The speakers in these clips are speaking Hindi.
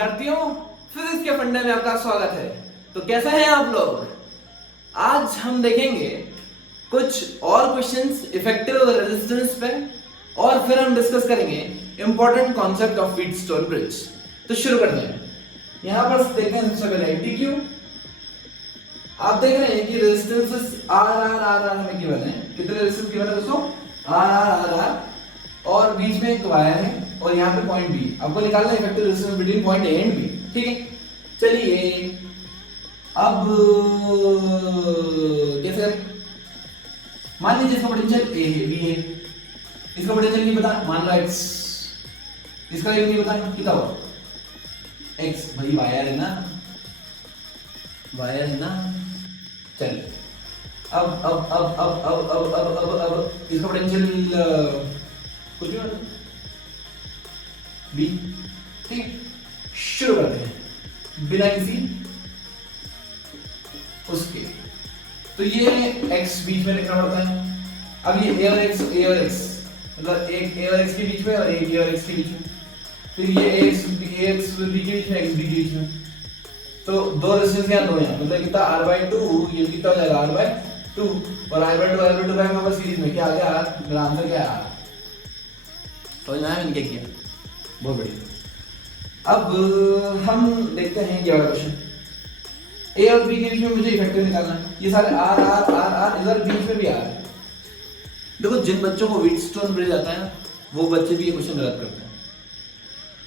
विद्यार्थियों, फिजिक्स के फंडे में आपका स्वागत है। तो कैसे हैं आप लोग? आज हम देखेंगे कुछ और क्वेश्चंस इफेक्टिव रेजिस्टेंस पे और फिर हम डिस्कस करेंगे important concept of Wheatstone bridge. तो शुरू करते हैं। यहां पर देखते हैं सबसे पहले डीक्यू। आप देख रहे हैं कि रेजिस्टेंसेस आर हमें गिवन है। कितने रेजिस्टेंस गिवन है दोस्तों? आर और बीच में एक वायर है और यहाँ पे पॉइंट बी। आपको निकालना है effective resistance between point A and B. ठीक है, चलिए अब कैसे करें? मान लीजिए इसका पोटेंशियल ए है, बी है, इसका पोटेंशियल नहीं पता, मान लो एक्स, इसका ये नहीं पता कितना होगा एक्स। भाई वायर है ना, वायर है ना। चलिए अब इसका पोटेंशियल कुछ भी मतलब बी। ठीक, शुरू करते हैं बिना किसी उसके। तो ये x बीच में लिखना पड़ता है। अब ये a और x मतलब एक a और x के बीच में और एक b और x के बीच में। फिर ये ax b के बीच में, x b के बीच में। तो दो रेजिस्टेंस यहाँ दो यहाँ, मतलब कितना r/2, ये कितना हो जाएगा r/2 और r/2 का यहाँ पर सीरीज में क्या आ गया? मेरा आंसर क्या है? समझ में आया मैंने क्या किया? बहुत बढ़िया। अब हम देखते हैं ये वाला क्वेश्चन। ए और बी के बीच में मुझे इफेक्टिव निकालना है। ये सारे आर इधर बीच में भी आ रहा है। देखो, जिन बच्चों को व्हीटस्टोन ब्रिज आता है ना, वो बच्चे भी ये क्वेश्चन गलत करते हैं।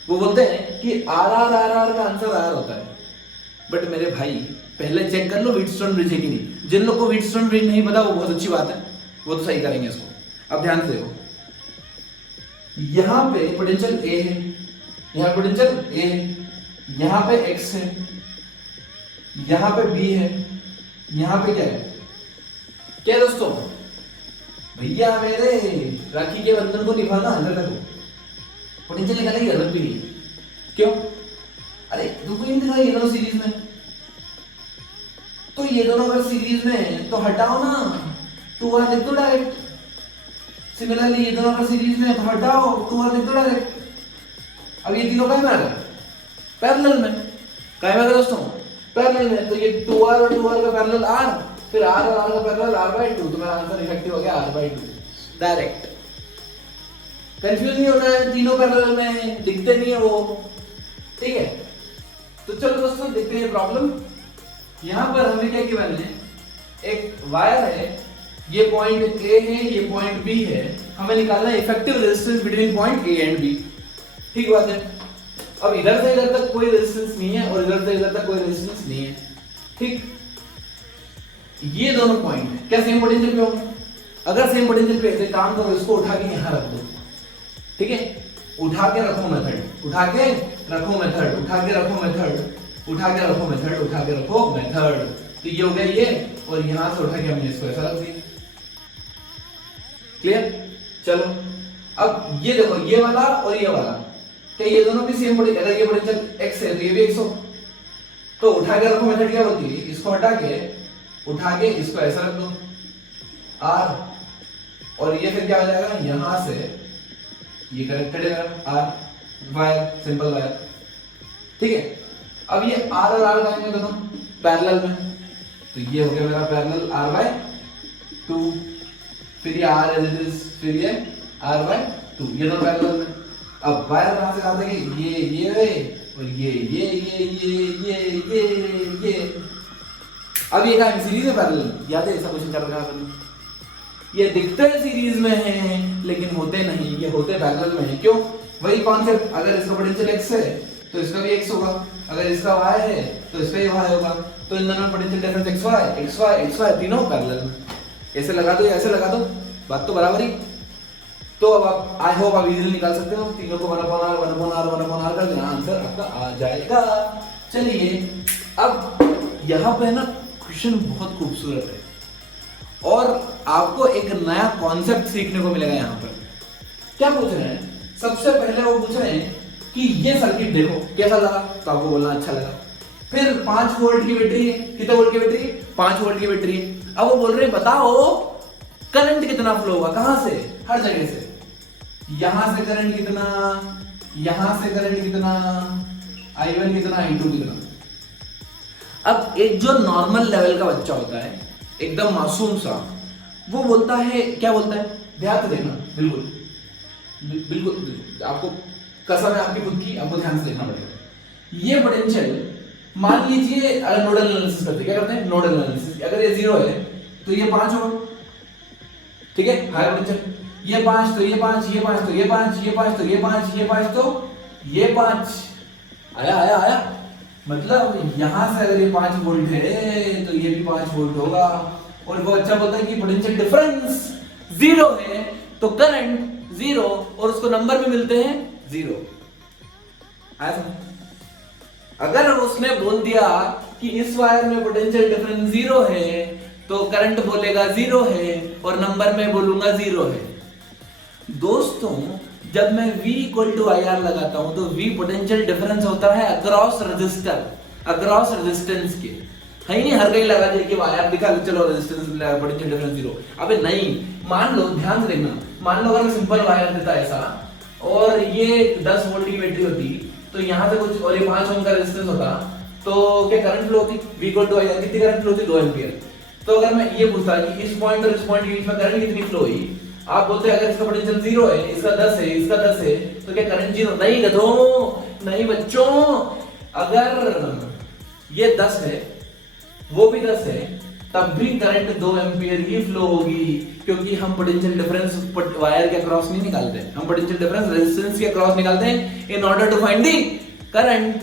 वो बोलते हैं कि आर का आंसर आर होता है। बट मेरे भाई, पहले चेक कर लो व्हीटस्टोन ब्रिज है कि नहीं। जिन लोग को व्हीटस्टोन ब्रिज नहीं पता वो बहुत अच्छी बात है, वो तो सही करेंगे इसको। अब ध्यान से देखो, यहां पे पोटेंशियल ए है, यहां पोटेंशियल ए है, यहां पे एक्स है, यहां पे बी है, यहां पे क्या है? क्या दोस्तों? भैया मेरे राखी के बंधन को निभाना अंदर रखो। पोटेंशियल निकालने की जरूरत भी नहीं है। क्यों? अरे तुमको ये दिखा, ये दोनों सीरीज में, तो ये दोनों अगर सीरीज में है तो हटाओ ना, 2r लिख दो डायरेक्ट। सिमिलरली ये दोनों अगर सीरीज में है तो हटाओ, 2r लिख दो डायरेक्ट। अब ये तीनों कहाँ में पैरेलल में, कहाँ में दोस्तों? पैरेलल में। तो ये 2r और 2r का पैरेलल r, फिर r और r का पैरेलल r/2। तो मेरा आंसर इफेक्टिव हो गया r/2 डायरेक्ट। कंफ्यूज नहीं होना है, तीनों पैरेलल में दिखते नहीं है वो। ठीक है, तो चलो दोस्तों देखते हैं प्रॉब्लम। यहां पर हमें क्या गिवन है? एक वायर है, ये पॉइंट ए है, ये पॉइंट बी है। हमें निकालना है effective resistance between point A and B. ठीक बात है। अब इधर से इधर तक कोई रेजिस्टेंस नहीं है और इधर से इधर तक कोई रेजिस्टेंस नहीं है। ठीक, ये दोनों पॉइंट है, क्या सेम पोटेंशियल पे होंगे? अगर सेम पोटेंशियल पे है, काम करो, इसको उठा के यहां रख दो। ठीक है, उठा के रखो मेथड, उठा के रखो मेथड, उठा के रखो मेथड, उठा के रखो मेथड, उठा के रखो मेथड। तो ये हो गया ये, और यहां से उठा के हमने इसको ऐसा रख दिया। क्लियर? चलो अब ये देखो, ये वाला और ये वाला, क्या ये दोनों भी सेम पोटेंशियल? अगर ये पोटेंशियल x है तो ये भी x हो। तो उठा के रखो मेथड क्या बोलती है? इसको हटा के उठा के इसको ऐसा रख दो r, और ये फिर क्या हो जाएगा? यहां से ये कनेक्टेड है r, वायर, सिंपल वायर। ठीक है, अब ये r और r आएंगे दोनों पैरेलल में, तो ये हो गया मेरा पैरेलल r/2। फिर ये r एज इट इज, फिर ये r/2, ये दोनों पैरेलल में। अब वायर कहां से कहां तक? ये और ये। अब ये क्या सीरीज है? पैरेलल। याद है ऐसा क्वेश्चन कर रखा है? ये दिखते हैं सीरीज में हैं लेकिन होते नहीं, ये होते पैरेलल में हैं। क्यों? वही कॉन्सेप्ट, अगर इसका पोटेंशियल x है तो इसका भी x होगा, अगर इसका y है तो इसका भी y होगा। तो इन दोनों पोटेंशियल डिफरेंस xy तीनों पैरेलल में। ऐसे लगा दो या ऐसे लगा दो, बात तो बराबर ही। तो अब आप आई होप आप इजीली निकाल सकते हो। तीनों को 1/r कर देना, आंसर आपका आ जाएगा। चलिए अब यहाँ पे ना क्वेश्चन बहुत खूबसूरत है और आपको एक नया कॉन्सेप्ट सीखने को मिलेगा। यहाँ पर क्या पूछ रहे हैं? सबसे पहले वो पूछ रहे हैं कि ये सर्किट देखो कैसा लगा, तो आपको बोलना अच्छा लगा। फिर 5 वोल्ट की बैटरी है, कितने वोल्ट की बैटरी है? 5 वोल्ट की बैटरी है। अब वो बोल रहे हैं बताओ करंट कितना फ्लो होगा, कहां से? हर जगह से। यहां से करंट कितना, यहां से करंट कितना, I1 कितना, I2 कितना। अब एक जो नॉर्मल लेवल का बच्चा होता है, एकदम मासूम सा, वो बोलता है, क्या बोलता है, ध्यान से देखना, बिल्कुल बिल्कुल आपको कसम है आपकी खुद की, आपको ध्यान से देखना पड़ेगा। ये पोटेंशियल मान लीजिए अगर नोडल एनालिसिस करते, क्या करते हैं, नोडल एनालिसिस, अगर ये 0 है तो ये 5 होगा, ठीक है, हायर पोटेंशियल, ये 5 तो ये 5, ये 5 तो ये 5, ये 5 तो ये 5, ये 5 तो ये 5, आया आया आया, मतलब यहां से अगर ये 5 वोल्ट है तो ये भी 5 वोल्ट होगा। और वो अच्छा बोलता है कि पोटेंशियल डिफरेंस 0 है तो करंट 0 और उसको नंबर भी मिलते हैं 0। आया? अगर उसने बोल दिया कि इस वायर में पोटेंशियल डिफरेंस 0 है तो करंट बोलेगा 0 है और नंबर में बोलूंगा 0 है। दोस्तों जब मैं V = IR लगाता हूं तो V पोटेंशियल डिफरेंस होता है अक्रॉस रजिस्टर, अक्रॉस रेजिस्टेंस के, है नहीं हर कहीं लगा दिया कि वायर दिखा लो चलो रेजिस्टेंस पोटेंशियल डिफरेंस 0। अबे नहीं, मान लो, ध्यान से देखना, मान लो अगर सिंपल वायर देता ऐसा और ये 10 वोल्ट की बैटरी होती तो यहां से कुछ और ये 5 ओम का रेजिस्टेंस होता तो क्या करंट फ्लो होती, V = IR, कितनी करंट फ्लो होती, 2 एम्पीयर। तो अगर मैं ये पूछता कि इस पॉइंट और इस पॉइंट के बीच में करंट कितनी फ्लो हुई, आप बोलते हैं अगर इसका पोटेंशियल 0 है, इसका 10 है, इसका 10 है, तो क्या करंट 0? नहीं गधों, नहीं बच्चों, अगर ये 10 है वो भी 10 है तब भी करंट 2 एम्पीयर ही फ्लो होगी, क्योंकि हम पोटेंशियल डिफरेंस वायर के अक्रॉस नहीं निकालते, हम पोटेंशियल डिफरेंस रेजिस्टेंस के अक्रॉस निकालते हैं in order to find the current.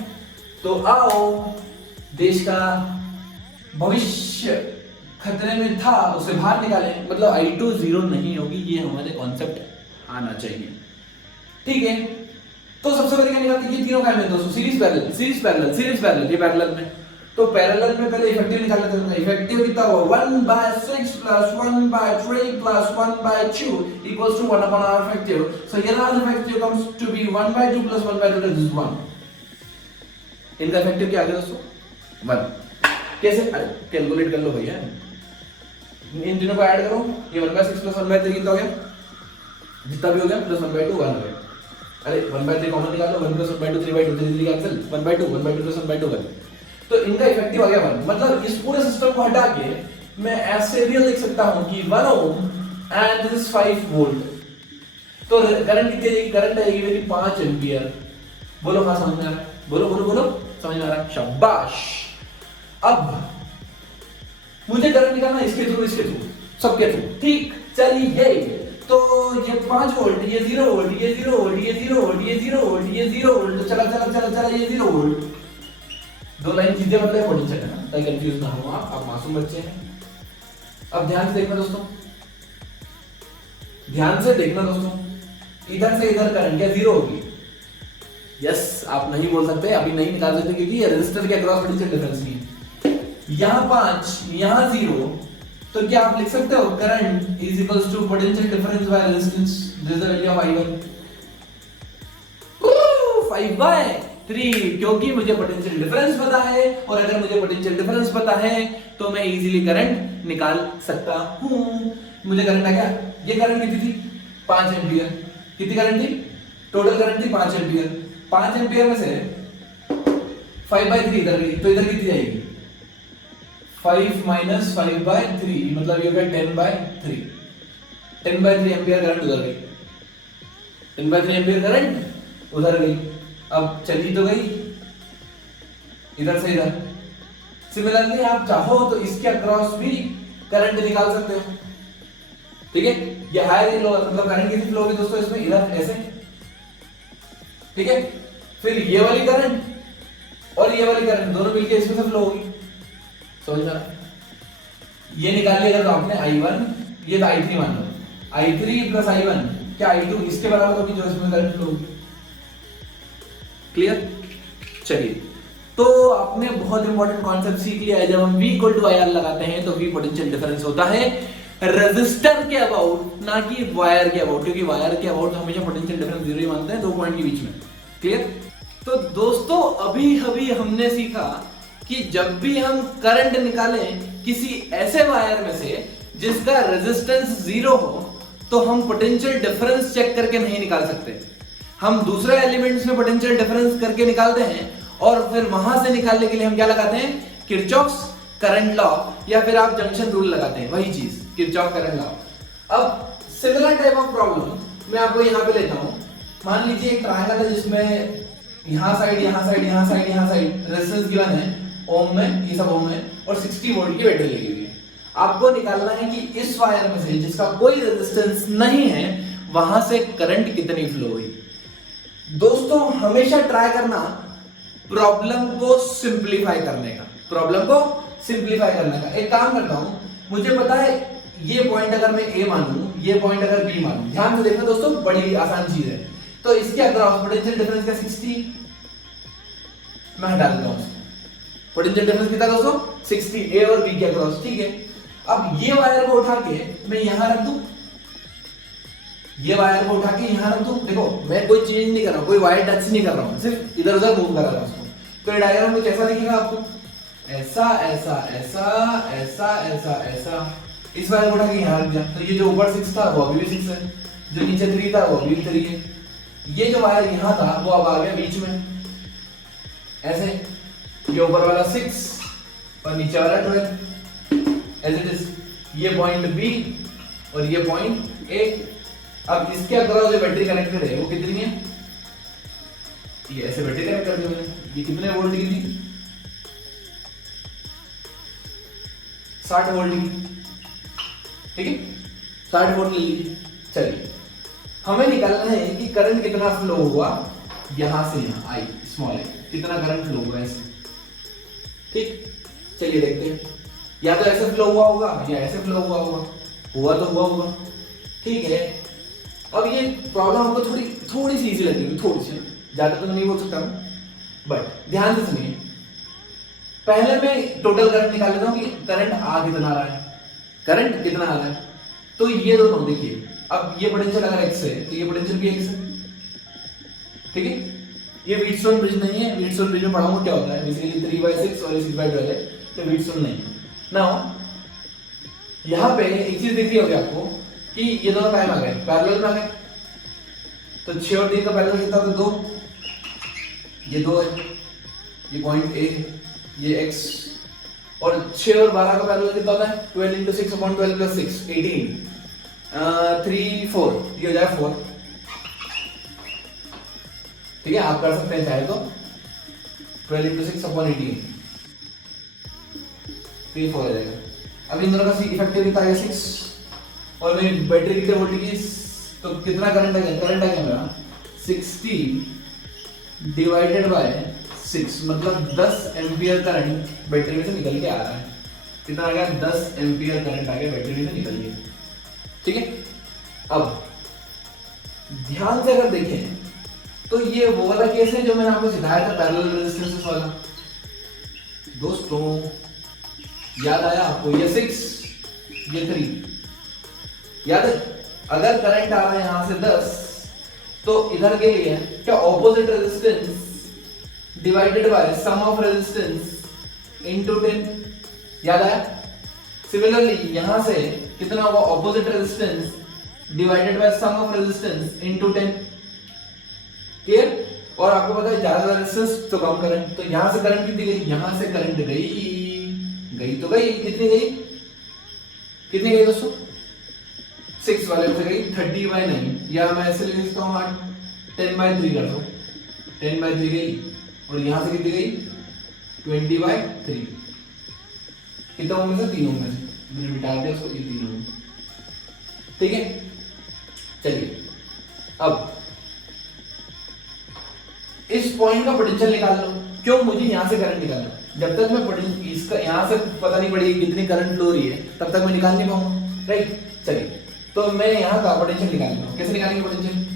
तो आओ, देश का भविष्य खतरे में था उसे बाहर निकालें, मतलब I2 0 नहीं होगी, ये हमारे कॉन्सेप्ट आना चाहिए, ठीक है। तो सबसे पहले क्या निकालते हैं, ये तीनों क्या है दोस्तों, series parallel, series parallel, series parallel, ये पैरेलल में, तो पैरेलल में पहले इफेक्टिव निकाल लेते हैं। इफेक्टिव कितना हुआ, 1/6 + 1/3 + 1/2 = 1/r effective, so here our effective comes to be 1/2 + 1/2, that is 1। इनका इफेक्टिव क्या आ गया दोस्तों, 1। कैसे, कैलकुलेट कर लो भैया, इन तीनों को ऐड करो, ये 1/6 + 1/3 कितना हो गया, जितना भी हो गया, + 1/2 1 हो गया। अरे 1/3 कॉमन निकालो, 1 + 1/2 3/2, 3 कैंसिल, 1/2 1/2 + 1/2 1। तो इनका इफेक्टिव आ गया 1, मतलब इस पूरे सिस्टम को हटा के मैं ऐसे रियल लिख सकता हूं कि 1 ohm and this is 5 volt. तो करंट कितनी आएगी, करंट आएगी मेरी 5 एम्पीयर। बोलो कहां समझ में आ रहा है, बोलो बोलो बोलो, समझ में आ रहा है, शाबाश। अब मुझे करंट निकालना इसके थ्रू, इसके थ्रू, सबके थ्रू, ठीक, चलिए। तो ये 5 वोल्ट, ये 0 वोल्ट, ये 0 वोल्ट, ये 0 वोल्ट, ये 0 वोल्ट, ये 0 वोल्ट, चला चला चला चला, ये 0 वोल्ट। दो लाइन चीजें मतलब पोटेंशियल है ना, ताकि कंफ्यूज ना हो आप मासूम बच्चे हैं। अब ध्यान से देखना दोस्तों, ध्यान से देखना दोस्तों, इधर से इधर करंट क्या 0 होगी, यस, आप नहीं बोल सकते, अभी नहीं निकाल सकते क्योंकि ये रेजिस्टर के अक्रॉस पोटेंशियल डिफरेंस नहीं है। यहां 5, यहां 0, तो क्या आप लिख सकते हो current = potential difference by resistance, this is the value of I1, 5/3, क्योंकि मुझे पोटेंशियल डिफरेंस पता है, और अगर मुझे पोटेंशियल डिफरेंस पता है तो मैं इजीली करंट निकाल सकता हूं। मुझे करंट आ गया, ये करंट कितनी थी, 5 एम्पीयर, कितनी करंट थी, टोटल करंट थी 5 एम्पीयर, 5 एम्पीयर में से 5/3 इधर गई, तो इधर कितनी जाएगी, 5 - 5/3, मतलब ये हो गया 10/3, 10/3 एम्पीयर करंट उधर गई, 10/3 एम्पीयर करंट उधर गई। अब चली तो गई इधर से इधर। सिमिलरली आप चाहो तो इसके अक्रॉस भी करंट निकाल सकते हो, ठीक है। ये हायर लो, मतलब करंट कितनी फ्लो होगी दोस्तों इसमें, इधर ऐसे, ठीक है। फिर ये वाली करंट और ये वाली करंट दोनों मिलके इसमें से फ्लो होगी, समझ में? ये निकाल लिया तो आपने I1, ये तो I3 मान लो, I3 + I1 क्या I2 इसके बराबर होगी जो इसमें करंट फ्लो होगी, क्लियर। चलिए, तो आपने बहुत इंपॉर्टेंट कॉन्सेप्ट सीख लिया है। जब हम V = IR लगाते हैं तो V पोटेंशियल डिफरेंस होता है रेजिस्टर के अबाउट, ना कि वायर के अबाउट, क्योंकि वायर के अबाउट हमेशा पोटेंशियल डिफरेंस 0 ही मानते हैं, 2 पॉइंट के बीच में, क्लियर। तो दोस्तों अभी हमने सीखा कि जब भी हम करंट निकालें किसी ऐसे वायर में से जिसका रेजिस्टेंस 0 हो तो हम पोटेंशियल डिफरेंस चेक करके नहीं निकाल सकते, हम दूसरे एलिमेंट्स में पोटेंशियल डिफरेंस करके निकालते हैं, और फिर वहां से निकालने के लिए हम क्या लगाते हैं, किरचॉफ्स करंट लॉ, या फिर आप जंक्शन रूल लगाते हैं, वही चीज किरचॉफ करंट लॉ। अब सिमिलर टाइप ऑफ प्रॉब्लम मैं आपको यहाँ पे लेता हूँ। मान लीजिए एक ट्रायंगल है जिसमें यहाँ साइड यहाँ साइड यहाँ साइड यहाँ साइड रेजिस्टेंस गिवन है ओम में, ये सब ओम है, और 60 वोल्ट की बैटरी लगी हुई है। आपको निकालना है कि इस वायर में से जिसका कोई रेजिस्टेंस नहीं है वहां से करंट कितनी फ्लो हुई। दोस्तों हमेशा ट्राई करना प्रॉब्लम को सिंप्लीफाई करने का, प्रॉब्लम को सिंप्लीफाई करने का। एक काम करता हूं, मुझे पता है ये पॉइंट अगर मैं ए मानूं, ये पॉइंट अगर बी मानूं, ध्यान से देखना दोस्तों, बड़ी आसान चीज है। तो इसके अक्रॉस पोटेंशियल डिफरेंस क्या 60, मैं हटा देता हूं। पोटेंशियल डिफरेंस कितना दोस्तों 60, ए और बी के अक्रॉस, ठीक है। अब ये वायर को उठा के मैं यहां रख दूं, ये वायर को उठा के यहां रख दूं। देखो मैं कोई चेंज नहीं कर रहा हूं, कोई वायर टच नहीं कर रहा हूं, सिर्फ इधर उधर मूव कर रहा हूं उसको। तो ये डायग्राम कुछ ऐसा दिखेगा आपको, ऐसा ऐसा ऐसा ऐसा ऐसा ऐसा। इस वायर को उठा के यहां रख दिया, तो ये जो ऊपर 6 था वो अभी भी 6 है, जो नीचे 3 था वो अभी भी 3 है। ये जो वायर यहां था वो अब आ गया बीच में ऐसे, ये ऊपर वाला 6 और नीचे वाला 12 एज इट इज। ये पॉइंट बी और ये पॉइंट ए। अब इसके अक्रॉस जो बैटरी कनेक्टेड है वो कितनी है, ये ऐसे बैटरी कनेक्ट कर दी मैंने, ये कितने वोल्ट की थी 60 वोल्ट की, ठीक है 60 वोल्ट ले लीजिए। चलिए हमें निकालना है कि करंट कितना फ्लो हुआ यहां से यहां, आई स्मॉल है, कितना करंट फ्लो हुआ ऐसे, ठीक। चलिए देखते हैं, या तो ऐसे फ्लो हुआ होगा या ऐसे फ्लो हुआ होगा, हुआ तो हुआ होगा, ठीक है। अब ये प्रॉब्लम आपको थोड़ी सी इजी लगेगी, थोड़ी सी, ज्यादा तो नहीं बोल सकता बट ध्यान से सुनिए। पहले मैं टोटल करंट निकाल लेता हूं कि करंट आ कितना आ रहा है, करंट कितना आ रहा है। तो ये दोनों देखिए, अब ये पोटेंशियल अगर x है तो ये पोटेंशियल भी x है, ठीक है। ये व्हीटस्टोन ब्रिज नहीं है, व्हीटस्टोन ब्रिज में पढ़ाऊंगा क्या होता है, बेसिकली 3/6 और 6/12 है, तो व्हीटस्टोन नहीं। नाउ यहां पे एक चीज दिख रही होगी आपको कि ये दोनों टाइम आ गए, पैरेलल में आ गए। तो 6 और 3 का पैरेलल कितना था 2, ये 2 है, ये पॉइंट ए है, ये x, और 6 और 12 का पैरेलल कितना होता है 12 × 6/12 + 6 18, 3 4, ये हो जाए 4, ठीक है। आप कर सकते हैं चाहे तो 12 × 6/18, 3 4 हो जाएगा। अब इन दोनों का इफेक्टिव कितना आएगा 6, और मेरी बैटरी कितने वोल्ट की, तो कितना करंट आ गया, करंट आ गया मेरा 60 डिवाइडेड बाय 6, मतलब 10 एम्पियर करंट बैटरी में से निकल के आ रहा है। कितना आ गया 10 एम्पियर करंट आ गया बैटरी में से निकल के, ठीक है। अब ध्यान से अगर देखें तो ये वो वाला केस है जो मैंने आपको सिखाया था पैरेलल रेजिस्टेंसेस वाला। दोस्तों याद आया आपको, ये 6 ये 3 याद है। अगर करंट आ रहा है यहां से 10, तो इधर के लिए क्या opposite resistance divided by sum of resistance into 10, याद आया। सिमिलरली यहां से कितना हुआ opposite resistance divided by sum of resistance into 10, clear. और आपको पता है ज्यादा रेजिस्टेंस तो कम करंट, तो यहां से करंट कितनी गई, यहां से करंट गई तो गई, कितनी गई दोस्तों 6 वाले में से गई 30/9, या मैं ऐसे लिख सकता हूं 10/3 कर दो, 10/3 गई, और यहां से कितनी गई 20/3, कितना ओम में से 3 ओम में से मैंने मिटा दिया उसको, ये 3 ओम, ठीक है। चलिए अब इस पॉइंट का पोटेंशियल निकाल लो, क्यों मुझे यहां से करंट निकालना, जब तक मैं इसका यहां से पता नहीं पड़ेगी कितनी करंट फ्लो हो रही है तब तक मैं निकाल नहीं पाऊंगा, राइट। चलिए तो मैं यहां का पोटेंशियल निकाल लूंगा, कैसे निकालेंगे पोटेंशियल,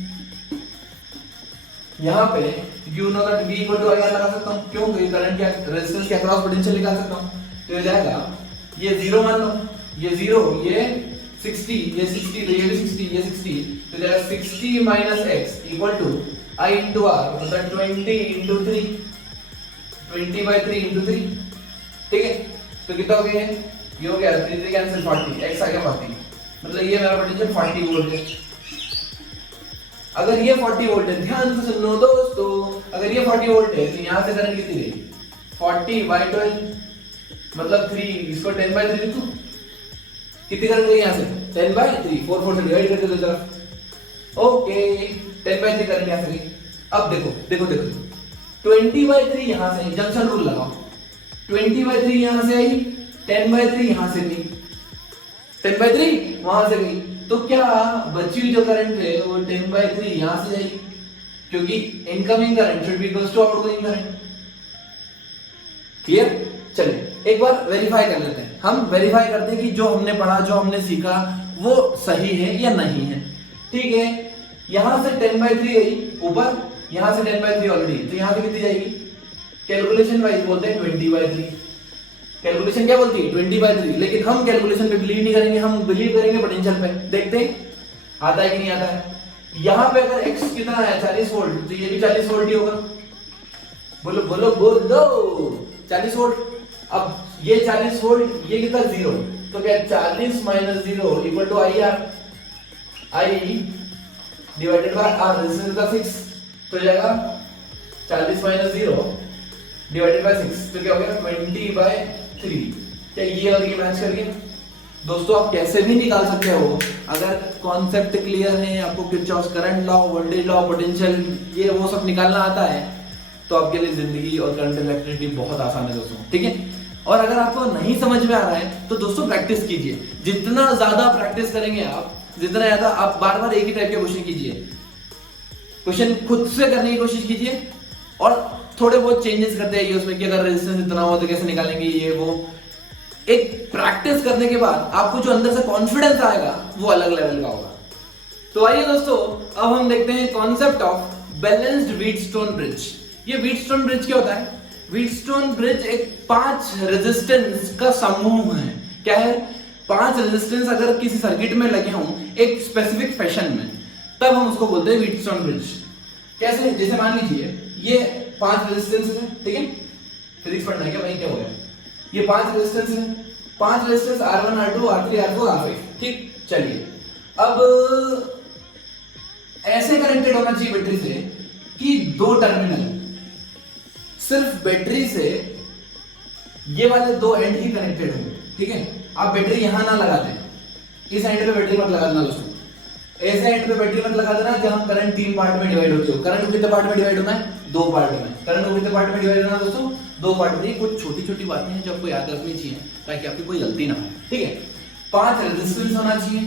यहां पे you know that v = i लगा सकता हूं, क्यों, तो ये करंट के रेजिस्टेंस के अक्रॉस पोटेंशियल निकाल सकता हूं। तो ये जाएगा, ये 0 मान लो, ये 0, ये 60, ये 60, तो ये भी 60, ये 60, तो जाएगा 60 - x = I × r, मतलब 20 × 3, 20/3 × 3, ठीक है। तो कितना हो गया ये हो गया 3 3 कैंसिल 40, x आ गया 40, मतलब ये मेरा पोटेंशियल 40 वोल्ट है। अगर ये 40 वोल्ट है, ध्यान से सुनो दोस्तों, अगर ये 40 वोल्ट है तो यहाँ से करंट कितनी रहेगी? 40/12 मतलब 3, इसको 10/3 लिख दूं? कितनी करंट गई यहाँ से? 10/3, 4 से डिवाइड करके दो तरफ। ओके, 10/3 करंट यहाँ से गई। अब देखो 20/3 यहाँ से, जंक्शन रूल लगाओ। 20/3 यहाँ से आई, 10/3 यहाँ से गई, 10/3 वहां से गई, तो क्या बची हुई जो करंट है वो 10/3 यहाँ से जाएगी, क्योंकि incoming current should be equal to outgoing current. Clear? चलिए एक बार वेरीफाई कर लेते हैं। हम वेरीफाई करते हैं कि जो हमने पढ़ा, जो हमने सीखा वो सही है या नहीं है। ठीक है, यहां से 10/3 गई ऊपर, यहां से 10/3 ऑलरेडी, तो यहां से कितनी जाएगी? कैलकुलेशन वाइज बोलते हैं 20/3। कैलकुलेशन क्या बोलती है? 20/3। लेकिन हम कैलकुलेशन पे बिलीव नहीं करेंगे, हम बिलीव करेंगे पोटेंशियल पे। देखते हैं आता है कि नहीं आता है। यहां पे अगर x कितना है 40 वोल्ट, तो ये भी 40 वोल्ट ही होगा। बोलो बोलो बोलो 40 वोल्ट। अब ये 40 वोल्ट, ये कितना 0, तो क्या 40 - 0 equal to IR, I divided by R, resistance का 6, तो जाएगा 40 - 0 डिवाइडेड बाय 6, तो क्या हो गया 20/3। क्या ये और ये मैच कर गया? दोस्तों आप कैसे भी निकाल सकते हो, अगर कॉन्सेप्ट क्लियर है, आपको Kirchhoff current law, voltage law, potential, ये वो सब निकालना आता है, तो आपके लिए जिंदगी और करंट इलेक्ट्रिसिटी बहुत आसान है दोस्तों। ठीक है, और अगर आपको नहीं समझ में आ रहा है तो दोस्तों प्रैक्टिस कीजिए। जितना ज्यादा प्रैक्टिस करेंगे आप, जितना ज्यादा आप बार बार एक ही टाइप के क्वेश्चन कीजिए, क्वेश्चन खुद से करने की कोशिश कीजिए, और थोड़े बहुत चेंजेस करते आइए उसमें कि अगर रेजिस्टेंस इतना हो तो कैसे निकालेंगे, ये वो। एक प्रैक्टिस करने के बाद आपको जो अंदर से कॉन्फिडेंस आएगा वो अलग लेवल का होगा। तो आइए दोस्तों, अब हम देखते हैं concept of balanced Wheatstone bridge. ये व्हीटस्टोन ब्रिज क्या होता है? व्हीटस्टोन ब्रिज एक 5 रेजिस्टेंस का समूह है। क्या है? 5 रेजिस्टेंस अगर किसी सर्किट में लगे हों एक स्पेसिफिक फैशन में, तब हम उसको बोलते हैं व्हीटस्टोन ब्रिज। कैसे? जैसे मान लीजिए ये 5 रेजिस्टेंस है, ठीक है, फिजिक्स पढ़ना है क्या भाई? क्या हो गया? ये 5 रेजिस्टेंस है, 5 resistance R1 R2 R3 R4 R5। ठीक, चलिए अब ऐसे कनेक्टेड होना चाहिए बैटरी से कि 2 टर्मिनल सिर्फ बैटरी से ये वाले 2 एंड ही कनेक्टेड होंगे। ठीक है, आप बैटरी यहां ना लगा दें, इस एंड पे बैटरी मत लगा देना दोस्तों, ऐसे एंड पे बैटरी मत लगा देना जहां करंट 3 पार्ट में डिवाइड होती हो। करंट कितने पार्ट में डिवाइड होना है? 2 पार्ट में। करंट कितने पार्ट में डिवाइड होना है दोस्तों? 2 पार्ट में। कुछ छोटी छोटी बातें हैं जो आपको याद रखनी चाहिए ताकि आपकी कोई गलती ना हो। ठीक है, 5 रेजिस्टेंस होना चाहिए,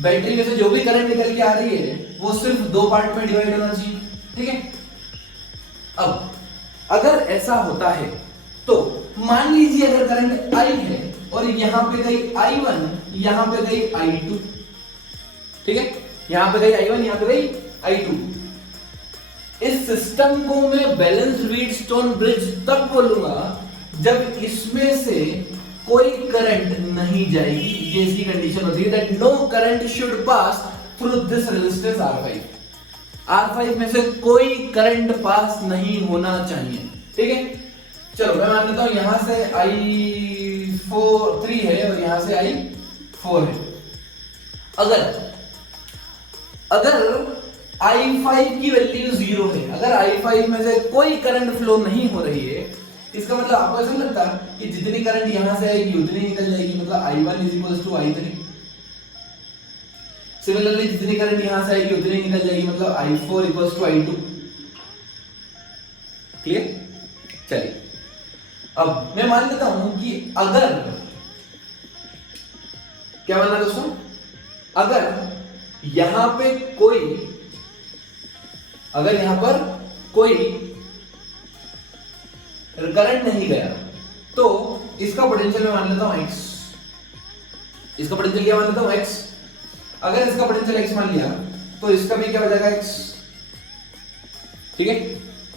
बैटरी में से जो भी करंट निकल के आ रही है वो सिर्फ 2 पार्ट में डिवाइड होना चाहिए। ठीक है, अब अगर ऐसा होता है तो मान लीजिए अगर करंट I है और यहां पे गई I1, यहां पे गई I2। ठीक है, यहां पे गई I1, यहां पे गई I2। इस सिस्टम को मैं बैलेंस्ड व्हीटस्टोन ब्रिज तब बोलूंगा जब इसमें से कोई करंट नहीं जाएगी। ये इसकी कंडीशन होती है that no current should pass through this resistance R5। R5 में से कोई करंट पास नहीं होना चाहिए। ठीक है, चलो मैं मान लेता हूं यहां से I3 है और यहां से I4 है। अगर I5 की वैल्यू 0 है, अगर I5 में से कोई करंट फ्लो नहीं हो रही है, इसका मतलब आपको ऐसा लगता है कि जितनी करंट यहां से आएगी उतनी निकल जाएगी, मतलब I1 = I3। सिमिलरली जितनी करंट यहां से आएगी उतनी निकल जाएगी, मतलब I4 = I2। क्लियर? चलिए अब मैं मान लेता हूं कि अगर, क्या मानना दोस्तों, अगर यहां पर कोई करंट नहीं गया तो इसका पोटेंशियल मैं मान लेता हूं x। इसका पोटेंशियल क्या मान लेता हूं? x। अगर इसका पोटेंशियल x मान लिया तो इसका भी क्या हो जाएगा? x। ठीक है,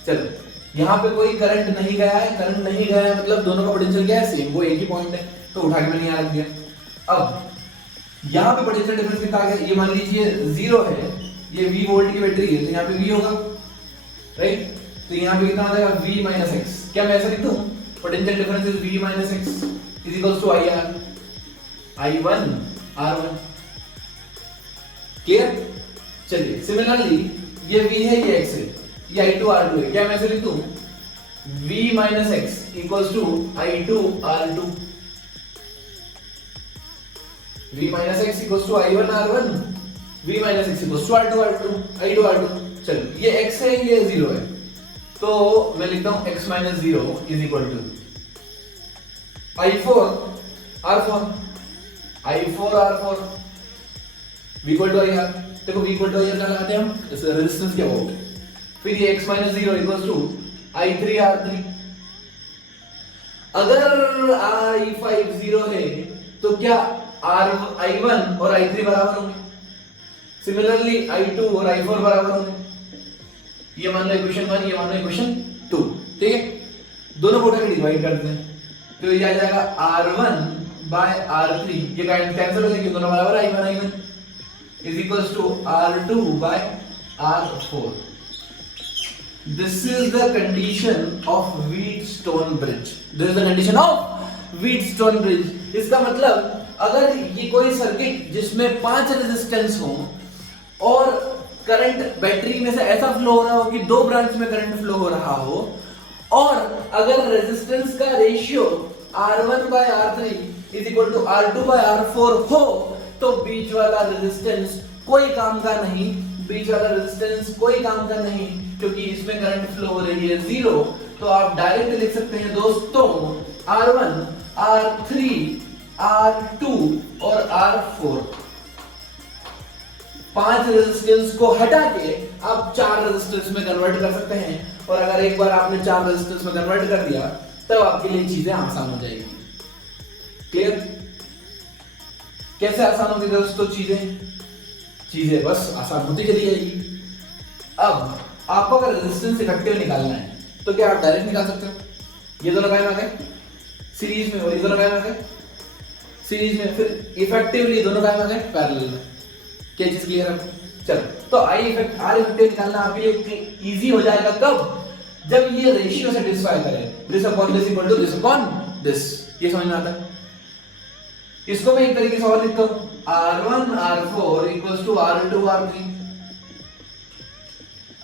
चलो यहां पे कोई करंट नहीं गया है, करंट नहीं गया है मतलब दोनों का पोटेंशियल क्या है? सेम, वो एक ही पॉइंट है, तो उठा के मैंने यहां रख दिया। अब यहां पे पोटेंशियल डिफरेंस कितना आ गया? ये मान लीजिए 0 है, ये V वोल्ट की बैटरी है तो यहां पे V होगा, राइट? तो यहां पे कितना आ जाएगा? V - x। क्या मैं ऐसा लिख दूं? Potential difference is V - x = IR, I1 R1। Clear? चलिए सिमिलरली ये V है, ये x है, ये I2 R2 है, क्या मैं ऐसे लिख दूं V minus x equals to I2 R2, V minus x equals to I1 R1, V minus x equals to R2 R2, I2 R2। चलो ये x है, ये 0 है, तो मैं लिखता हूं x minus 0 is equal to I4 R4, I4 R4 V equal to IR। देखो V इक्वल टू IR क्या लगाते हैं हम, इस रेजिस्टेंस के अबाउट, फिर ये x minus 0 equals to I3 R3। अगर I5 0 है तो क्या I1 और I3 बराबर होंगे, सिमिलरली I2 और I4 बराबर होंगे। ये मान लो इक्वेशन 1, ये मान लो इक्वेशन 2, ठीक है। दोनों को उठा के डिवाइड करते हैं तो ये आ जाएगा R1 बाय R3, ये कैंसिल हो जाएंगे, दोनों बराबर I1 I1 is equals to R2 by R4। This is the condition of Wheatstone bridge, this is the condition of Wheatstone bridge. इसका मतलब अगर ये कोई सर्किट जिसमें 5 रेजिस्टेंस हो और करंट बैटरी में से ऐसा फ्लो हो रहा हो कि 2 ब्रांच में करंट फ्लो हो रहा हो, और अगर रेजिस्टेंस का ratio R1 by R3 is equal to R2 by R4 हो, तो बीच वाला रेजिस्टेंस कोई काम का नहीं, बीच वाला रेजिस्टेंस कोई काम का नहीं, क्योंकि इसमें करंट फ्लो हो रही है 0। तो आप डायरेक्ट लिख सकते हैं दोस्तों R1 R3 R2 और R4, 5 रेजिस्टेंस को हटा के आप 4 रेजिस्टेंस में कन्वर्ट कर सकते हैं, और अगर एक बार आपने 4 रेजिस्टेंस में कन्वर्ट कर दिया तब आपके लिए चीजें आसान हो जाएगी। क्लियर? कैसे आसान होगी दोस्तों चीजें बस आसान होती चली जाएगी। अब आपको अगर रेजिस्टेंस इफेक्टिव निकालना है तो क्या आप डायरेक्ट निकाल सकते हो, ये दोनों कायम आ गए सीरीज में और ये दोनों कायम आ गए सीरीज में, फिर इफेक्टिवली दोनों कायम आ गए पैरेलल में। क्या चीज क्लियर है? चलो, तो R इफेक्टिव निकालना आपके लिए इजी हो जाएगा कब, जब ये रेशियो सेटिस्फाई करे, this upon this equal to this upon this. ये समझ में आता है? इसको मैं एक तरीके से और लिखता हूं, R1 R4 equals to R2 R3।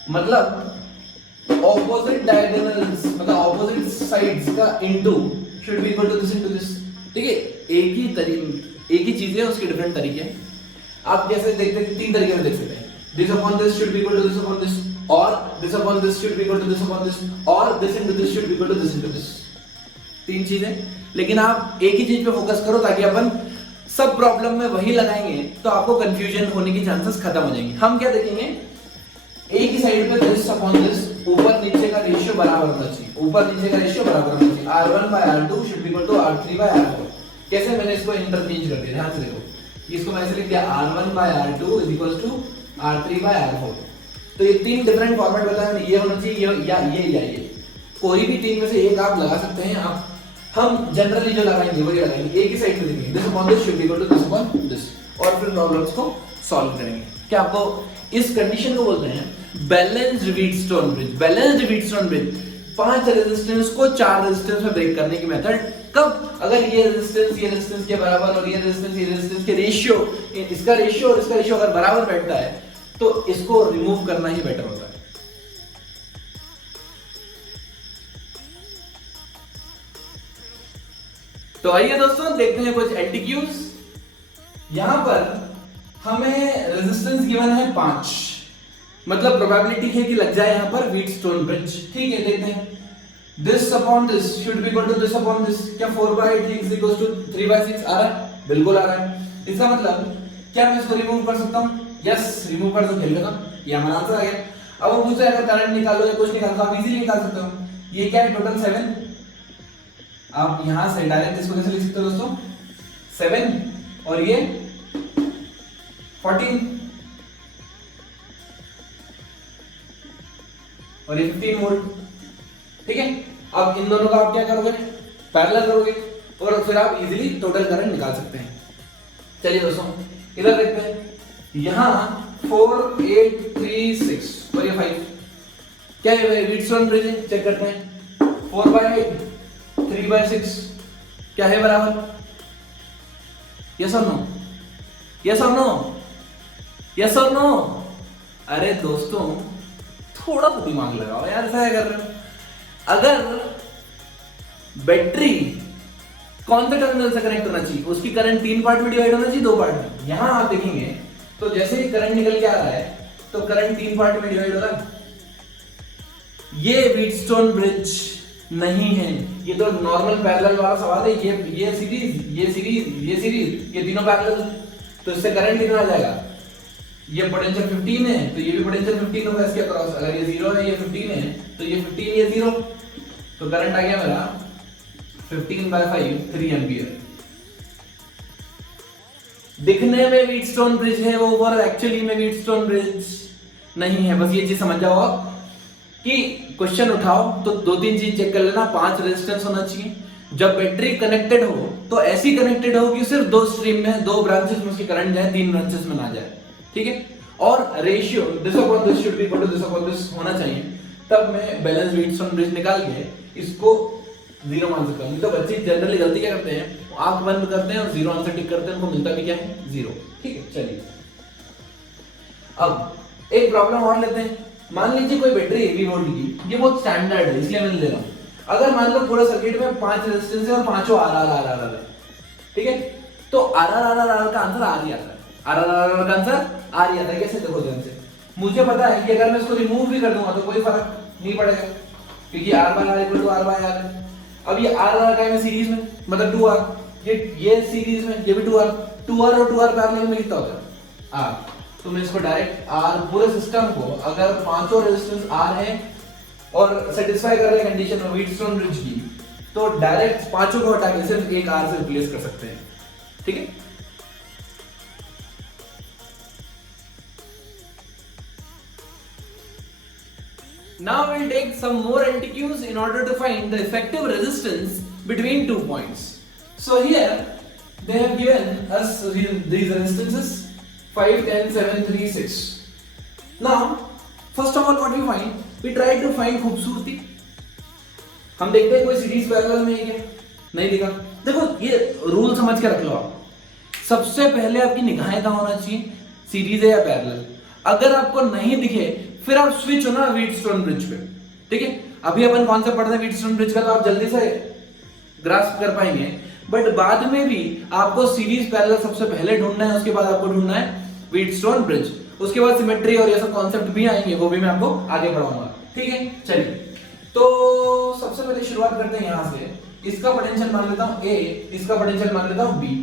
मतलब ऑपोजिट डायगोनल्स, मतलब ऑपोजिट साइड्स का into should be equal to this into this. ठीक है, एक ही चीज है, उसके डिफरेंट तरीके हैं। आप जैसे देखते हैं 3 तरीके में देख सकते हैं, this upon this should be equal to this upon this, और this upon this should be equal to this upon this, और this into this should be equal to this into this. 3 चीजें, लेकिन आप एक ही चीज पे फोकस करो ताकि अपन सब प्रॉब्लम में वही लगाएंगे तो आपको कंफ्यूजन होने की चांसेस खत्म हो जाएंगे। हम क्या देखेंगे, एक ही साइड पे दिस अपॉन दिस, ऊपर नीचे का रेशियो बराबर होना चाहिए, ऊपर नीचे का रेशियो बराबर होना चाहिए। R1 by R2 should be equal to R3 by R4। कैसे मैंने इसको इंटरचेंज कर दिया, ध्यान से देखो, इसको मैं ऐसे लिख दिया R1 by R2 is equals to R3 by R4। तो ये 3 डिफरेंट फॉर्मेट बताया मैंने, ये होना चाहिए या ये कोई भी 3 में से एक आप लगा सकते हैं। आप हम जनरली जो लगाएंगे वही लगाएंगे, एक ही साइड पे लिखेंगे this upon this should be equal to this upon this, और फिर प्रॉब्लम्स को सॉल्व करेंगे। क्या आपको इस कंडीशन को बोलते हैं balanced Wheatstone bridge. Balanced Wheatstone bridge 5 resistance को 4 रेजिस्टेंस में ब्रेक करने की मेथड। कब? अगर ये रेजिस्टेंस के बराबर और ये रेजिस्टेंस के रेशियो, इसका रेशियो और इसका रेशियो अगर बराबर बैठता है तो इसको रिमूव करना ही बेटर होता है। तो आइए दोस्तों देखते हैं कुछ एलटीक्यूज। यहां पर हमें रेजिस्टेंस गिवन है 5, मतलब प्रोबेबिलिटी है कि लग जाए यहां पर व्हीटस्टोन ब्रिज। ठीक है, देखते हैं this upon this should be equal to this upon this. क्या 4/3 इज इक्वल टू 3/6 आ रहा है? बिल्कुल आ रहा है। इसका मतलब क्या मैं इसको रिमूव कर सकता हूं? यस, रिमूव कर सकते हैं। ये हमारा आंसर आ गया। अब वो मुझसे अगर करंट निकालो या कुछ निकालो, आप इजीली निकाल सकते हो। ये क्या है, टोटल 7। आप यहां से डायरेक्ट इसको कैसे लिख सकते हो दोस्तों, 7 और ये 14 और ये 15 वोल्ट। ठीक है, अब इन दोनों का आप क्या करोगे, पैरेलल करोगे और फिर आप इजीली टोटल करंट निकाल सकते हैं। चलिए दोस्तों इधर देखते हैं, यहां 4 8 3 6 और ये 5 क्या है, व्हीटस्टोन ब्रिज है। चेक करते हैं, 4/8 3/6 क्या है बराबर? यस और नो, यस और नो, यस और नो। अरे दोस्तों थोड़ा सा दिमाग लगाओ यार, ऐसा क्या कर रहे हो। अगर बैटरी कौन से टर्मिनल से कनेक्ट होना चाहिए, उसकी करंट 3 पार्ट में डिवाइड होना चाहिए 2 पार्ट में। यहां आप देखेंगे तो जैसे ही करंट निकल के आ रहा है तो करंट 3 पार्ट में डिवाइड हो रहा है। ये व्हीटस्टोन ब्रिज नहीं है, ये तो नॉर्मल पैरेलल वाला सवाल है। ये सीरीज, ये सीरीज, ये सीरीज, ये तीनों पैरेलल, तो इससे करंट कितना आ जाएगा। ये पोटेंशियल 15 है तो ये भी पोटेंशियल 15 होगा इसके अक्रॉस। अगर ये 0 है, ये 15 है तो ये 15, ये 0, तो करंट आ गया मेरा 15/5 3 एम्पियर। दिखने में व्हीटस्टोन ब्रिज है वो, और एक्चुअली में व्हीटस्टोन ब्रिज नहीं है। बस ये चीज समझ जाओ आप कि क्वेश्चन उठाओ तो 2-3 चीज चेक कर लेना। 5 रेजिस्टेंस होना चाहिए। जब बैटरी कनेक्टेड हो तो ऐसी कनेक्टेड हो कि सिर्फ 2 स्ट्रीम में, 2 ब्रांचेस में उसकी करंट जाए, 3 ब्रांचेस में ना जाए, ठीक है। और ratio this upon this should be equal to this upon this होना चाहिए, तब मैं बैलेंस व्हीटस्टोन ब्रिज निकाल के इसको 0 मान सकता हूं। तो बच्चे जनरली गलती क्या करते हैं, आंख बंद करते हैं और 0 आंसर टिक करते हैं, उनको मिलता भी क्या है 0, ठीक है। चलिए अब एक प्रॉब्लम और लेते हैं। मान लीजिए कोई बैटरी 80 वोल्ट की, ये बहुत स्टैंडर्ड है इसलिए मैंने ले रहा हूं। अगर मान लो पूरा सर्किट में 5 रेजिस्टेंस है और 5 आर है, ठीक है, तो आर का आंसर आ ही आता है। आर का आंसर आ ही आता है। कैसे, देखो ध्यान से, मुझे पता है कि अगर मैं इसको रिमूव भी कर दूंगा तो कोई फर्क नहीं पड़ेगा क्योंकि R/R इक्वल टू R/R है। अब ये R का है सीरीज में, मतलब 2R, ये सीरीज में, ये भी 2R और 2R पैरेलल में कितना होता है R। तो मैं इसको डायरेक्ट R, पूरे सिस्टम को अगर 5 रेजिस्टेंस R है और सेटिस्फाई कर रहे कंडीशन में व्हीटस्टोन ब्रिज की, तो डायरेक्ट 5 को हटा के सिर्फ एक R से रिप्लेस कर सकते हैं, ठीक है। Now we'll take some more MCQs in order to find the effective resistance between 2 points. So here they have given us these resistances 5, 10, 7, 3, 6. Now first of all what we find, we try to find खूबसूरती। हम देखते हैं कोई सीरीज पैरेलल में है क्या, नहीं दिखा। देखो ये रूल समझ के रख लो आप। सबसे पहले आपकी निगाहें कहाँ होना चाहिए, सीरीज है या पैरेलल। अगर आपको नहीं दिखे फिर आप स्विच हो ना व्हीटस्टोन ब्रिज पे, ठीक है। अभी अपन कौन सा पढ़ रहे हैं व्हीटस्टोन ब्रिज का, तो आप जल्दी से ग्रास्प कर पाएंगे, बट बाद में भी आपको सीरीज पैरेलल सबसे पहले ढूंढना है, उसके बाद आपको ढूंढना है व्हीटस्टोन ब्रिज। उसके बाद सिमेट्री और ये सब कॉन्सेप्ट भी आएंगे, वो भी मैं आपको आगे पढ़ाऊंगा, ठीक है। चलिए तो सबसे पहले शुरुआत करते हैं यहां से। इसका पोटेंशियल मान लेता हूं A, इसका पोटेंशियल मान लेता हूं B,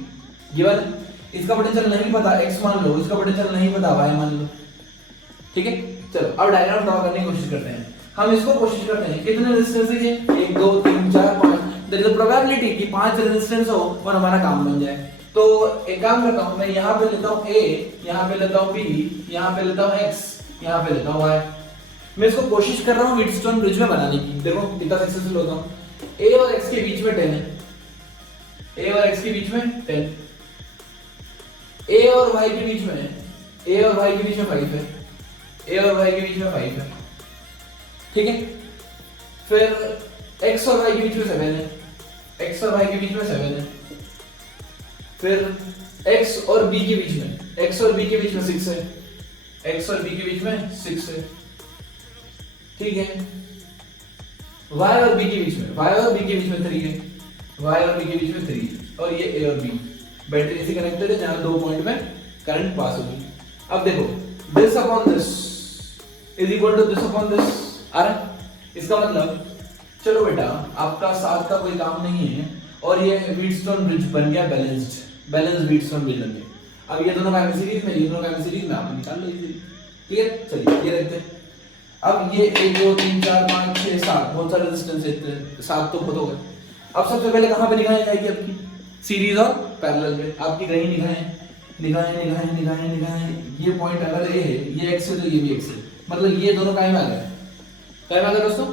गिवन। इसका पोटेंशियल नहीं पता X मान लो, इसका पोटेंशियल नहीं पता Y मान लो, ठीक है। चलो अब डायग्राम ड्रॉ करने की कोशिश करते हैं। हम इसको कोशिश करते हैं कितने रेजिस्टेंस है, 1 2 3 4 5। देयर इज अ प्रोबेबिलिटी कि 5 रेजिस्टेंस हो और हमारा काम बन जाए। तो एक काम करता हूं, मैं यहां पे लेता हूं A, यहां पे लेता हूं B, यहां पे लेता हूं X, यहां पे लेता हूं Y। मैं इसको कोशिश कर रहा हूं व्हीटस्टोन ब्रिज में बनाने की। देखो कितना सक्सेसफुल होता हूं। A और X के बीच में 10 है, A और X के बीच में 10, A और Y के बीच में, A और Y के बीच में 5 है, A और Y के बीच में 5 है, ठीक है। फिर X और Y के बीच में 7 है, X और Y के बीच में 7 है। फिर X और B के बीच में, X और B के बीच में 6 है, X और B के बीच में 6 है, ठीक है। Y और B के बीच में, Y और B के बीच में 3 है, Y और B के बीच में 3, और ये A और B बैटरी से कनेक्टेड है जहां 2 पॉइंट में करंट पास होगी। अब देखो this upon this is equal to this upon this, आ रहा है। इसका मतलब चलो बेटा आपका 7 का कोई काम नहीं है और ये व्हीटस्टोन ब्रिज बन गया बैलेंस्ड व्हीटस्टोन ब्रिज बन गया। अब ये दोनों का सीरीज में, ये दोनों का सीरीज में, आप निकाल लो इजीली, ठीक है। चलिए ये रखते हैं। अब ये 1 2 3 4 5 6 7 बहुत सारे रेजिस्टेंस है, 7 तो बहुत हो गए। अब सबसे पहले कहां पे निगाहें जाएगी आपकी, सीरीज और पैरेलल में। आपकी कहीं निगाहें निगाहें निगाहें निगाहें निगाहें, ये पॉइंट अगर ए है, ये एक्स है तो ये भी एक्स है, मतलब ये दोनों कहीं में आ गए, कहीं में आ गए दोस्तों,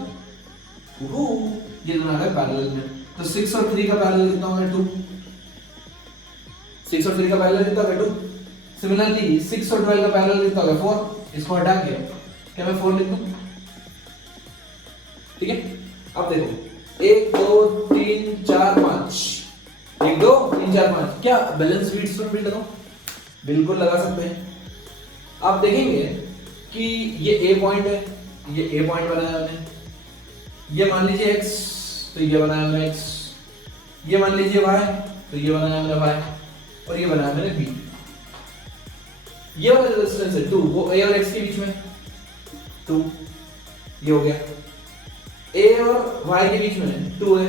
ये दोनों आ गए पैरेलल में। तो 6 और 3 का पैरेलल कितना होगा 2, 6 और 3 का पैरेलल कितना होगा 2। सिमिलरली 6 और 12 का पैरेलल कितना होगा 4, इसको हटा के क्या मैं 4 लिख दूं, ठीक है। अब देखो 1 2 3 4 5, 1 2 3 4 5, क्या बैलेंस व्हीटस्टोन ब्रिज लगाओ, बिल्कुल लगा सकते हैं। आप देखेंगे कि ये A पॉइंट है, ये ए पॉइंट बनाया हमने, ये मान लीजिए x, तो ये बनाया हमने x, ये मान लीजिए y, तो ये बनाया हमने y, और ये बनाया हमने b। ये वाला रेजिस्टेंस है 2, वो a और x के बीच में 2, ये हो गया। a और y के बीच में 2 है,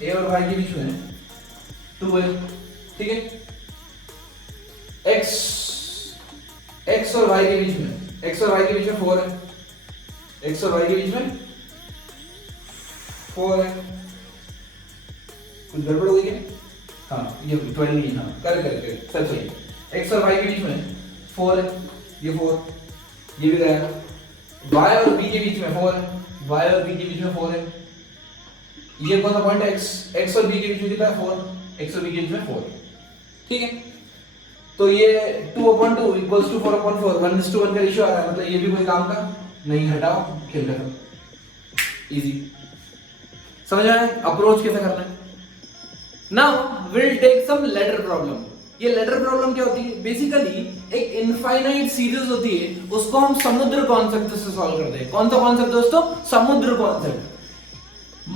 a और y के बीच में 2 है, ठीक है। x और y के बीच में, x और y के बीच में 4 है, x और y के बीच में 4 है। कुछ गड़बड़ हो गई क्या? हाँ, ये 12 नहीं, हाँ करेक्ट सच है। x और y के बीच में 4 है, ये 4, ये भी गया। y और b के बीच में 4 है, y और b के बीच में 4 है। ये कौन सा पॉइंट है? x और b के बीच में कितना है? 4, x और b के बीच में 4, ठीक है। तो ये 2/2 इक्वल्स टू 4/4, 1:1 का रेशियो आ रहा है, मतलब ये भी कोई काम का नहीं। हटाओ, खेल खत्म, इजी। समझ आया अप्रोच कैसे करना है? Now will take some ladder problem. ये लेटर प्रॉब्लम क्या होती है? बेसिकली एक इनफाइनाइट सीरीज होती है, उसको हम समुद्र कॉन्सेप्ट से सॉल्व करते हैं। कौन सा कॉन्सेप्ट दोस्तों? समुद्र कॉन्सेप्ट।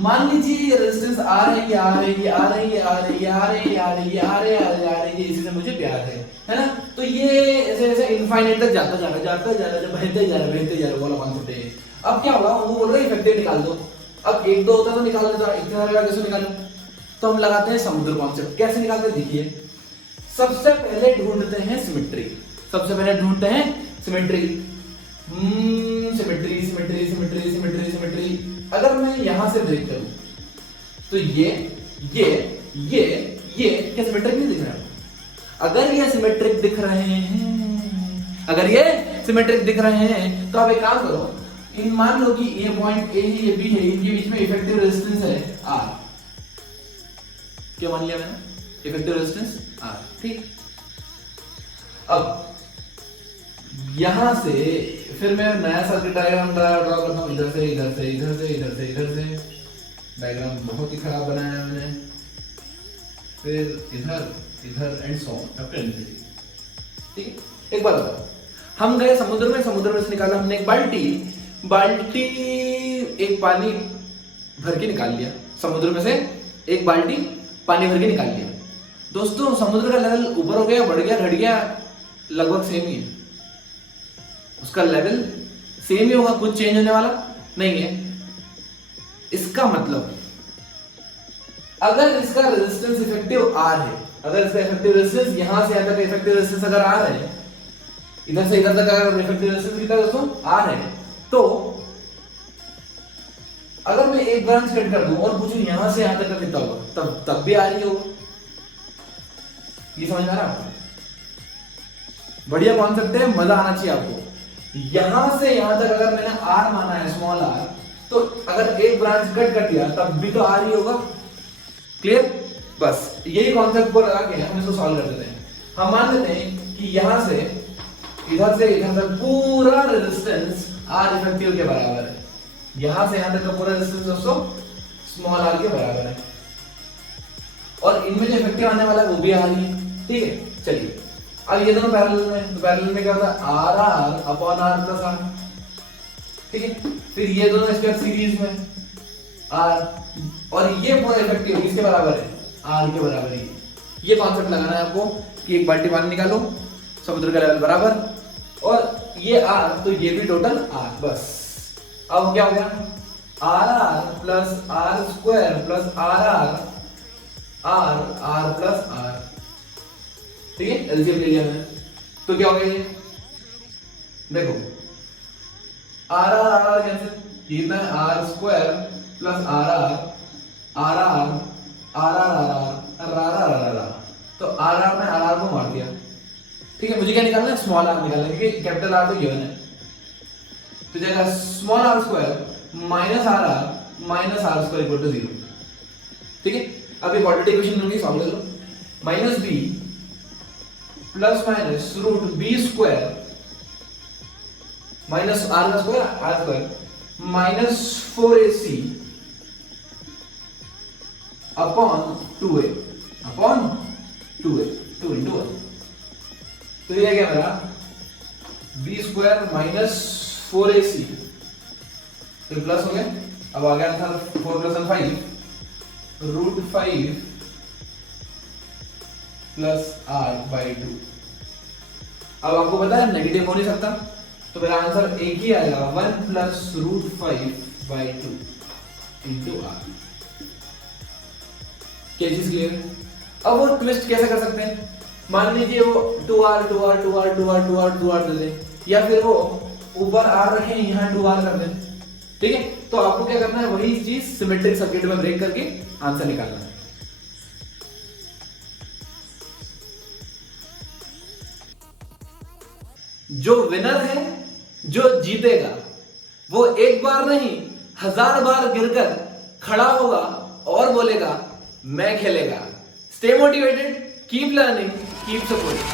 मान लीजिए ये रेजिस्टेंस आ रही है, आ रही है, आ रही है, आ रही है, आ रही है, आ रही है, आ रही है, आ रही है, इसी से मुझे प्यार है ना? तो ये ऐसे ऐसे इनफाइनाइट तक जाता जा रहा है, जाता जा रहा है, बहते जा रहा है, बहते जा रहा है, वाला कॉन्सेप्ट है। अब क्या होगा? वो बोल रहा है इफेक्टिव निकाल दो। अब 1 2 होता तो निकाल देता, इतना सारा कैसे निकालूं? तो हम लगाते हैं समुद्र कॉन्सेप्ट। कैसे निकालते हैं देखिए। सबसे पहले ढूंढते हैं सिमेट्री, सबसे पहले ढूंढते हैं symmetry. Symmetry symmetry symmetry symmetry symmetry. अगर मैं यहां से ब्रेक करूं तो ये क्या सिमेट्रिक नहीं दिख रहा है? अगर ये सिमेट्रिक दिख रहे हैं, अगर ये सिमेट्रिक दिख रहे हैं तो आप एक काम करो, इन मान लो कि ये पॉइंट ए है, ये बी है, इनके बीच में इफेक्टिव रेजिस्टेंस है R। क्या मान लिया मैंने? इफेक्टिव रेजिस्टेंस R, ठीक। अब यहां से फिर मैं नया सर्किट डायग्राम ड्रा करता हूं, इधर से इधर से इधर से इधर से इधर से। डायग्राम बहुत ही खराब बनाया है मैंने। फिर इधर इधर and so on up to infinity, ठीक है। एक बार बताओ, हम गए समुद्र में, समुद्र में से निकाला हमने एक बाल्टी, एक पानी भर के निकाल लिया। समुद्र में से एक बाल्टी पानी भर के निकाल लिया। दोस्तों समुद्र का लेवल ऊपर हो गया, बढ़ गया, घट गया? लगभग सेम ही है, उसका लेवल सेम ही होगा, कुछ चेंज होने वाला नहीं है। इसका मतलब अगर इसका रेजिस्टेंस इफेक्टिव R है, अगर इसका इफेक्टिव रेजिस्टेंस यहां से यहां तक इफेक्टिव रेजिस्टेंस अगर R है, इधर से इधर तक अगर इफेक्टिव रेजिस्टेंस कितना दोस्तों? R है, तो अगर मैं एक ब्रांच कट कर दूं और पूछूं यहां से यहां तक का कितना होगा, तब भी R ही होगा। ये समझ में आ रहा है? बढ़िया कॉन्सेप्ट है, मजा आना चाहिए आपको। यहां से यहां तक अगर मैंने R माना है, स्मॉल r, तो अगर एक ब्रांच कट कर दिया तब भी तो R ही होगा। क्लियर? बस यही कॉन्सेप्ट को लगा के हम इसको सॉल्व कर देते हैं। हम मान लेते हैं कि यहां से इधर तक पूरा रेजिस्टेंस R इफेक्टिव के बराबर है। यहां से यहां तक का पूरा रेजिस्टेंस दोस्तों स्मॉल r के बराबर है, और इनमें जो इफेक्टिव आने वाला है वो भी R ही है, ठीक है। चलिए अब ये दोनों पैरेलल में, तो पैरेलल में क्या होता है? RR upon R plus R, ठीक है। फिर ये दोनों इसके बाद सीरीज में R, और ये पूरा इफेक्टिव इसके बराबर है, R के बराबर ही। ये कॉन्सेप्ट लगाना है आपको कि एक बाल्टी पानी निकालो, समुद्र का लेवल बराबर, और ये R, तो ये भी टोटल R। बस अब क्या हो गया? RR plus R square plus RR, R plus R, ठीक है। एलसीएम ले लिया मैंने, तो क्या हो गया ये? देखो RR कैंसिल, कितना है? R स्क्वायर प्लस RR, तो RR ने RR को मार दिया, ठीक है। मुझे क्या निकालना है? स्मॉल r निकालना है, क्योंकि कैपिटल R तो गिवन है। तो जाएगा small r square minus R square equal to 0, ठीक है। अब ये क्वाड्रेटिक इक्वेशन होगी, सॉल्व कर लो। Minus b plus minus root b square minus r का square minus 4ac upon 2a 2 into 1। तो ये क्या मेरा b स्क्वायर माइनस 4ac तो प्लस हो गया। अब आ गया आंसर 4 + 1 5 √5 प्लस r/2। अब आपको पता है नेगेटिव हो नहीं सकता, तो मेरा आंसर एक ही आएगा 1 + √5/2 × r। क्या चीज क्लियर है? अब वो ट्विस्ट कैसे कर सकते हैं? मान लीजिए वो 2r 2r 2r 2r 2r 2r दे दें, या फिर वो ऊपर r रखें यहां 2r कर दें। ठीक है, तो आपको क्या करना है, वही चीज सिमेट्रिक सर्किट में ब्रेक करके आंसर निकालना है। जो विनर है, जो जीतेगा, वो एक बार नहीं 1000 बार गिरकर खड़ा होगा और बोलेगा मैं खेलेगा। Stay motivated, keep learning, keep supporting.